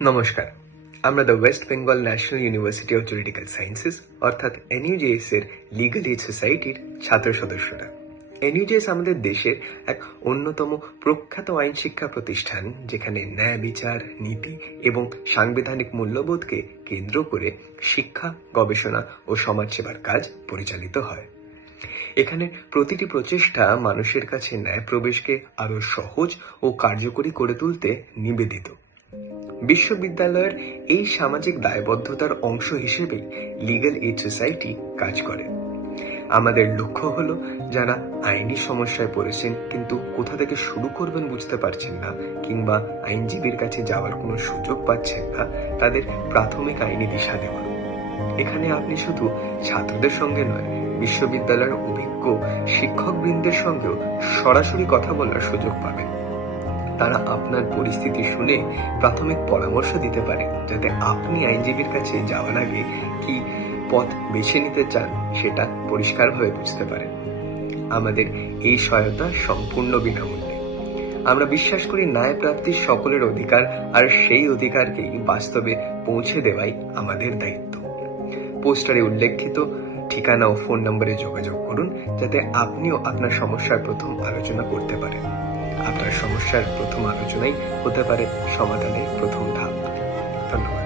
নমস্কার। আমরা the West Bengal national university of juridical sciences অর্থাৎ এনইউজেএস এর লিগ্যাল এইড সোসাইটির ছাত্র সদস্যরা। এনইউজেএস আমাদের দেশের এক অন্যতম প্রখ্যাত আইন শিক্ষা প্রতিষ্ঠান, যেখানে ন্যায় বিচার, নীতি এবং সাংবিধানিক মূল্যবোধকে কেন্দ্র করে শিক্ষা, গবেষণা ও সমাজসেবার কাজ পরিচালিত হয়। এখানে প্রতিটি প্রচেষ্টা মানুষের কাছে ন্যায় প্রবেশকে আরো সহজ ও কার্যকরী করে তুলতে নিবেদিত। বিশ্ববিদ্যালয়ের এই সামাজিক দায়বদ্ধতার অংশ হিসেবেই লিগ্যাল এইড সোসাইটি কাজ করে। আমাদের লক্ষ্য হলো, যারা আইনি সমস্যায় পড়েছেন কিন্তু কোথা থেকে শুরু করবেন বুঝতে পারছেন না, কিংবা আইনজীবীর কাছে যাওয়ার কোনো সুযোগ পাচ্ছেন না, তাদের প্রাথমিক আইনি দিশা দেওয়া। এখানে আপনি শুধু ছাত্রদের সঙ্গে নয়, বিশ্ববিদ্যালয়ের অভিজ্ঞ শিক্ষকবৃন্দের সঙ্গেও সরাসরি কথা বলার সুযোগ পাবেন। তারা আপনার পরিস্থিতি শুনে প্রাথমিক পরামর্শ দিতে পারে, যাতে আপনি আইনজীবীর কাছে যাওয়ার আগে কি পথ বেছে নিতে চান সেটা পরিষ্কারভাবে বুঝতে পারেন। আমাদের এই সহায়তা সম্পূর্ণ বিনামূল্যে। আমরা বিশ্বাস করি ন্যায় প্রাপ্তি সকলের অধিকার, আর সেই অধিকারকেই বাস্তবে পৌঁছে দেওয়াই আমাদের দায়িত্ব। পোস্টারে উল্লেখিত ঠিকানা ও ফোন নম্বরে যোগাযোগ করুন, যাতে আপনিও আপনার সমস্যার প্রথম আলোচনা করতে পারেন। আপনার সমস্যার প্রথম আলোচনাই হতে পারে সমাধানের প্রথম ধাপ। ধন্যবাদ।